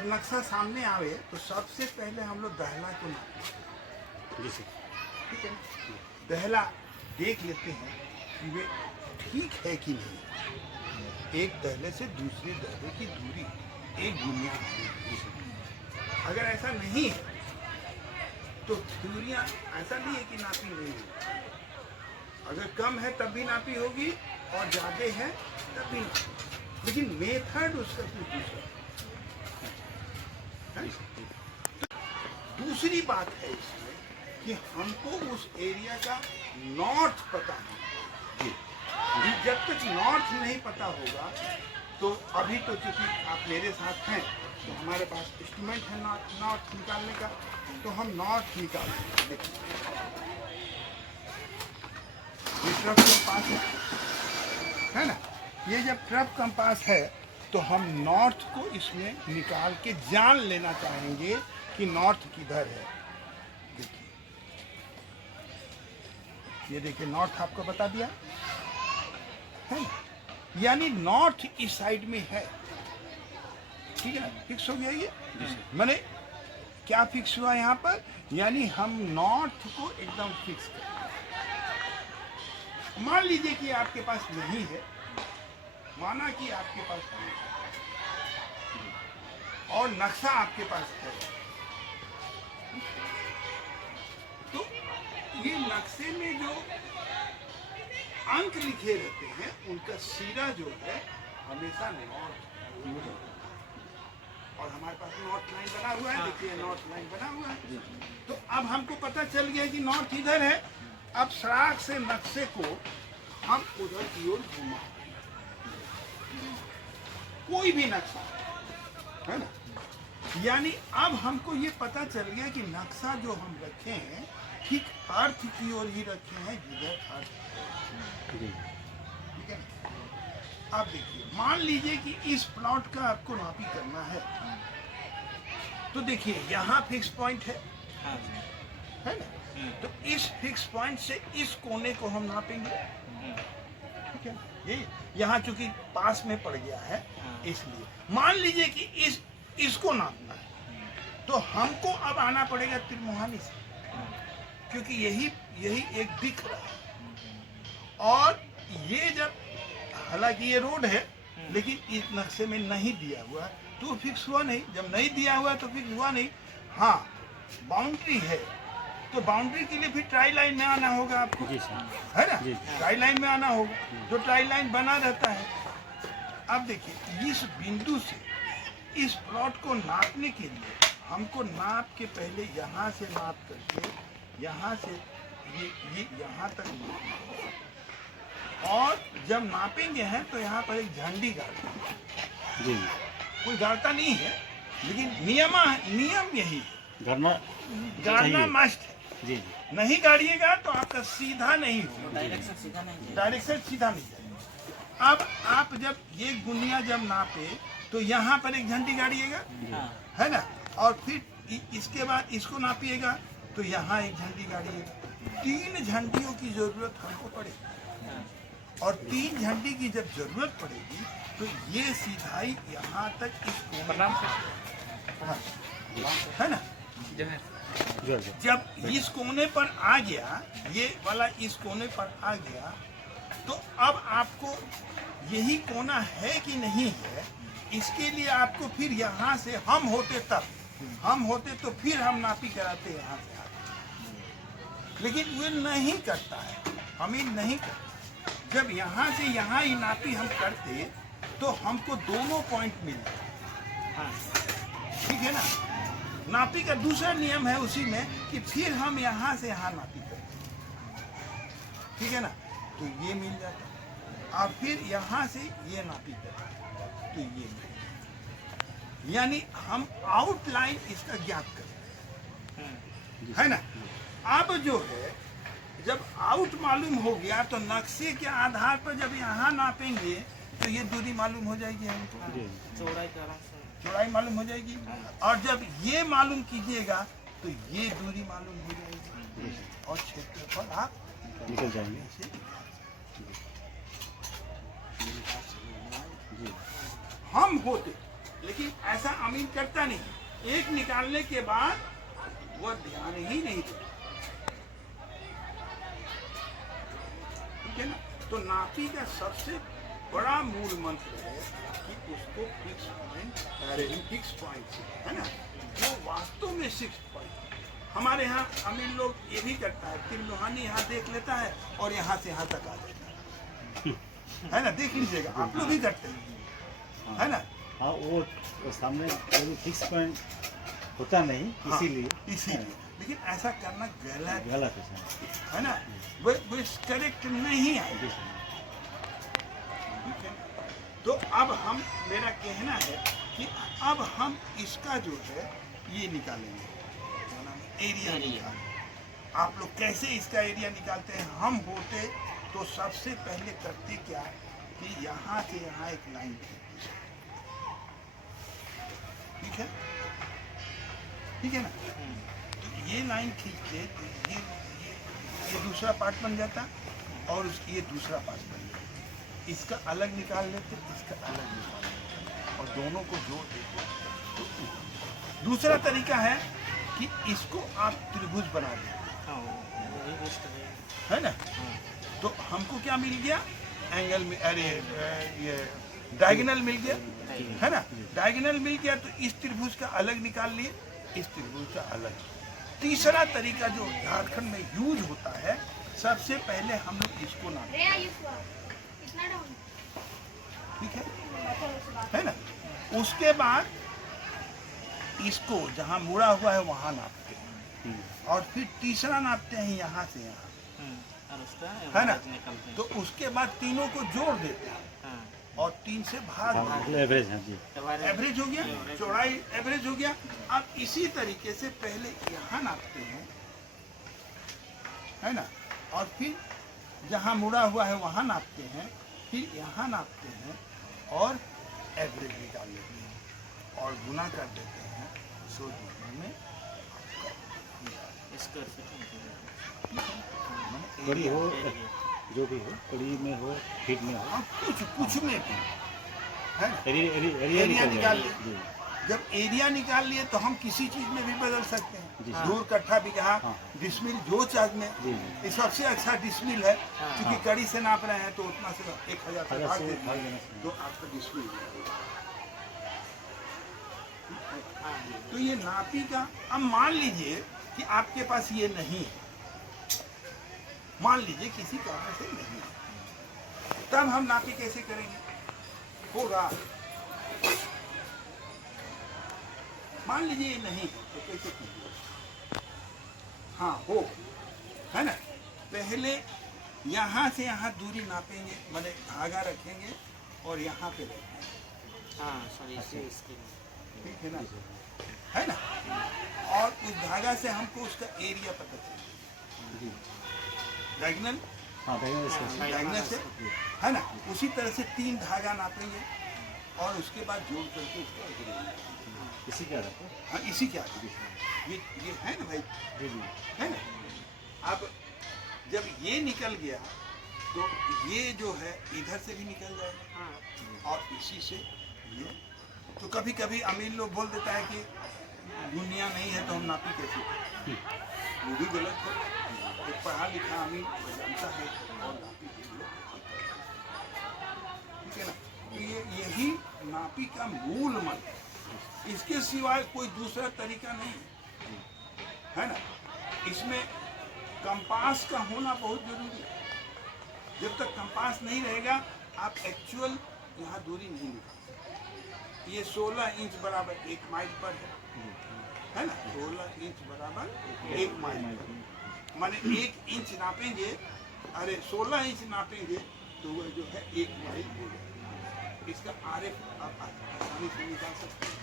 जब नक्शा सामने आवे तो सबसे पहले हम लोग दहला को नापते हैं, ठीक है ना। दहला देख लेते हैं कि वे ठीक है कि नहीं। एक दहले से दूसरे दहले की दूरी एक गुनिया है। अगर ऐसा नहीं है तो दूरियां ऐसा नहीं है कि नापी नहीं होगी। अगर कम है तब भी नापी होगी और ज़्यादा है तब भी नापी होगी। लेकिन मेथड उसका कुछ दूसरा है। दूसरी बात है इसमें कि हमको उस एरिया का नॉर्थ पता नहीं। जब तक नॉर्थ नहीं पता होगा तो अभी तो चूंकि आप मेरे साथ हैं तो हमारे पास इंस्ट्रूमेंट है नॉर्थ निकालने का, तो हम नॉर्थ निकालेंगे। देखिए ये ट्रफ कंपास है ना, ये जब ट्रफ कंपास है तो हम नॉर्थ को इसमें निकाल के जान लेना चाहेंगे कि नॉर्थ किधर है। देखिए ये देखिए नॉर्थ आपको बता दिया है ना, यानी नॉर्थ इस साइड में है, ठीक है ना, फिक्स हो गया ये। मैंने क्या फिक्स हुआ यहाँ पर, यानी हम नॉर्थ को एकदम फिक्स कर। मान लीजिए कि आपके पास नहीं है, माना कि आपके पास नहीं है और नक्शा आपके पास है, तो ये नक्शे में जो अंक लिखे रहते हैं उनका सिरा जो है हमेशा नॉर्थ, और हमारे पास नॉर्थ लाइन बना हुआ है। देखिए नॉर्थ लाइन बना हुआ है, तो अब हमको पता चल गया कि नॉर्थ इधर है। अब सराख से नक्शे को हम उधर की ओर घुमा, कोई भी नक्शा है ना, यानी अब हमको ये पता चल गया कि नक्शा जो हम रखे हैं ठीक अर्थ की ओर ही रखे हैं जिधर अर्थ, ठीक है ना। अब देखिए मान लीजिए कि इस प्लॉट का आपको नापी करना है, तो देखिए यहाँ फिक्स पॉइंट है ना, तो इस फिक्स पॉइंट से इस कोने को हम नापेंगे, ठीक है। ये यहाँ चूंकि पास में पड़ गया है इसलिए मान लीजिए कि इसको नापना है, तो हमको अब आना पड़ेगा त्रिमुहानी से, क्योंकि यही एक दिख रहा है। और ये जब, हालांकि ये रोड है लेकिन इस नक्शे में नहीं दिया हुआ है तो फिक्स हुआ नहीं। जब नहीं दिया हुआ तो फिक्स हुआ नहीं। हाँ बाउंड्री है तो बाउंड्री के लिए फिर ट्राई लाइन में आना होगा आपको, है ना, ट्राई लाइन में आना होगा, जो ट्राई लाइन बना रहता है। अब देखिए इस बिंदु से इस प्लॉट को नापने के लिए हमको नाप के पहले यहाँ से नाप करके यहाँ से ये यहाँ तक नापना, और जब नापेंगे हैं तो यहाँ पर एक झंडी गाड़ते हैं। कोई गाड़ता नहीं है लेकिन नियम यही है, गाड़ना मस्ट है। नहीं गाड़िएगा तो आपका सीधा नहीं होगा, डायरेक्शन सीधा नहीं जाएगा। अब आप जब ये गुनिया जब नापे तो यहाँ पर एक झंडी गाड़िएगा, है ना, और फिर इसके बाद इसको नापिएगा तो यहाँ एक झंडी गाड़िएगा। 3 झंडियों की जरूरत हमको पड़ेगी, और 3 झंडी की जब जरूरत पड़ेगी तो ये सीधाई यहाँ तक इस कोने है ना, जब इस कोने पर आ गया, ये वाला इस कोने पर आ गया, तो अब आपको यही कोना है कि नहीं है, इसके लिए आपको फिर यहाँ से हम होते तो फिर हम नापी कराते यहाँ से आके, लेकिन वो नहीं करता है, हमें नहीं करता। जब यहाँ से यहाँ ही नापी हम करते तो हमको दोनों पॉइंट मिलते, ठीक है ना। नापी का दूसरा नियम है उसी में कि फिर हम यहाँ से यहाँ नापी करते, ठीक है ना, तो ये मिल जाता है। और फिर यहाँ से ये नापी करते तो ये मिल जाता, यानी हम आउटलाइन इसका ज्ञात करते हैं, है ना। अब जो है जब आउट मालूम हो गया तो नक्शे के आधार पर जब यहाँ नापेंगे तो ये दूरी मालूम हो जाएगी हमको, चौड़ाई मालूम हो जाएगी, और जब ये मालूम कीजिएगा तो ये दूरी मालूम हो जाएगी और क्षेत्रफल आप निकल जाएंगे। हम होते लेकिन ऐसा अमीन करता नहीं, एक निकालने के बाद वो ध्यान ही नहीं देता, ठीक है ना। तो नापी का सबसे बड़ा मूल मंत्र है कि उसको फिक्स पॉइंट है ना, वो वास्तव में 6 पॉइंट। हमारे यहाँ अमीर लोग ये भी करता है, तिरलुहानी यहाँ देख लेता है और यहाँ से यहाँ तक आ जाता है ना, देख लीजिएगा, आप लोग भी करते हैं, है ना। हाँ, वो सामने फिक्स पॉइंट होता नहीं, हाँ, इसीलिए लेकिन ऐसा करना गलत है ना, वो करेक्ट नहीं है। तो अब हम, मेरा कहना है कि अब हम इसका जो है ये निकालेंगे, एरिया निकालेंगे। आप लोग कैसे इसका एरिया निकालते हैं? हम होते तो सबसे पहले करते क्या कि यहाँ से यहाँ एक लाइन खींचते, ठीक है ना। तो ये लाइन खींचते तो ये दूसरा पार्ट बन जाता और ये दूसरा पार्ट बन जाता, इसका अलग निकाल लेते, इसका अलग निकाल लेते और दोनों को जोड़ देते। तो दूसरा तरीका है कि इसको आप त्रिभुज बना दें, है ना। तो हमको क्या मिल गया? एंगल में, अरे ये डायगोनल मिल गया, है ना। डायगोनल मिल गया तो इस त्रिभुज का अलग निकाल लिए, इस त्रिभुज का अलग। तीसरा तरीका जो झारखंड में यूज होता है, सबसे पहले हम लोग इसको नापते, ठीक है ना। उसके बाद इसको जहाँ मुड़ा हुआ है वहाँ नापते हैं और फिर तीसरा नापते हैं यहाँ से यहाँ, है ना। तो उसके बाद तीनों को जोड़ देते हैं और 3 से भाग एवरेज हो गया, चौड़ाई एवरेज हो गया। अब इसी तरीके से पहले यहाँ नापते हैं, है ना, और फिर जहाँ मुड़ा हुआ है वहाँ नापते हैं, फिर यहाँ नापते हैं और एवरेज निकाल लेते हैं और गुना कर देते हैं, सो में कड़ी हो, जो भी हो, कड़ी में हो, फीट में हो, कुछ में भी, है ना। एरिया निकाल लिए। जब एरिया निकाल लिए तो हम किसी चीज में भी बदल सकते हैं, दूर कट्ठा बिगहा, डिसमिल, जो चार्ज में ये सबसे अच्छा डिसमिल है, क्योंकि कड़ी से नाप रहे हैं तो उतना से 1000 से भाग देते हैं तो आपका डिसमिल। तो ये नापी का, अब मान लीजिए कि आपके पास ये नहीं है, मान लीजिए किसी कारण से नहीं है, तब हम नापी कैसे करेंगे? होगा, मान लीजिए ये नहीं है तो कैसे कीजिए? हाँ हो, है ना। पहले यहाँ से यहाँ दूरी नापेंगे, मतलब धागा रखेंगे और यहाँ पे रखेंगे, ठीक है ना, है ना। और उस धागा से हमको उसका एरिया पता चलेगा, डायगोनल से, है ना। उसी तरह से 3 धागा नापेंगे और उसके बाद जोड़ करके उसका एरिया, इसी क्या रहता है? हाँ, इसी क्या ये है ना भाई, है ना। अब जब ये निकल गया तो ये जो है इधर से भी निकल जाएगा और इसी से ये। तो कभी कभी अमीर लोग बोल देता है कि दुनिया नहीं है तो हम नापी कैसे करें, वो भी गलत है। एक पढ़ा लिखा अमीर जानता है और नापी के लिए, ठीक है ना। तो ये यही नापी का मूल मंत्र, इसके सिवाय कोई दूसरा तरीका नहीं है ना। इसमें कंपास का होना बहुत जरूरी है। जब तक कंपास नहीं रहेगा आप एक्चुअल यहाँ दूरी नहीं निकाल सकते। ये 16 इंच बराबर 1 माइल पर है ना, 16 इंच बराबर 1 माइल पर, माने 1 इंच नापेंगे, अरे 16 इंच नापेंगे तो वह जो है 1 माइल हो जाएगा। इसका आरेख आप आसानी से निकाल सकते हैं।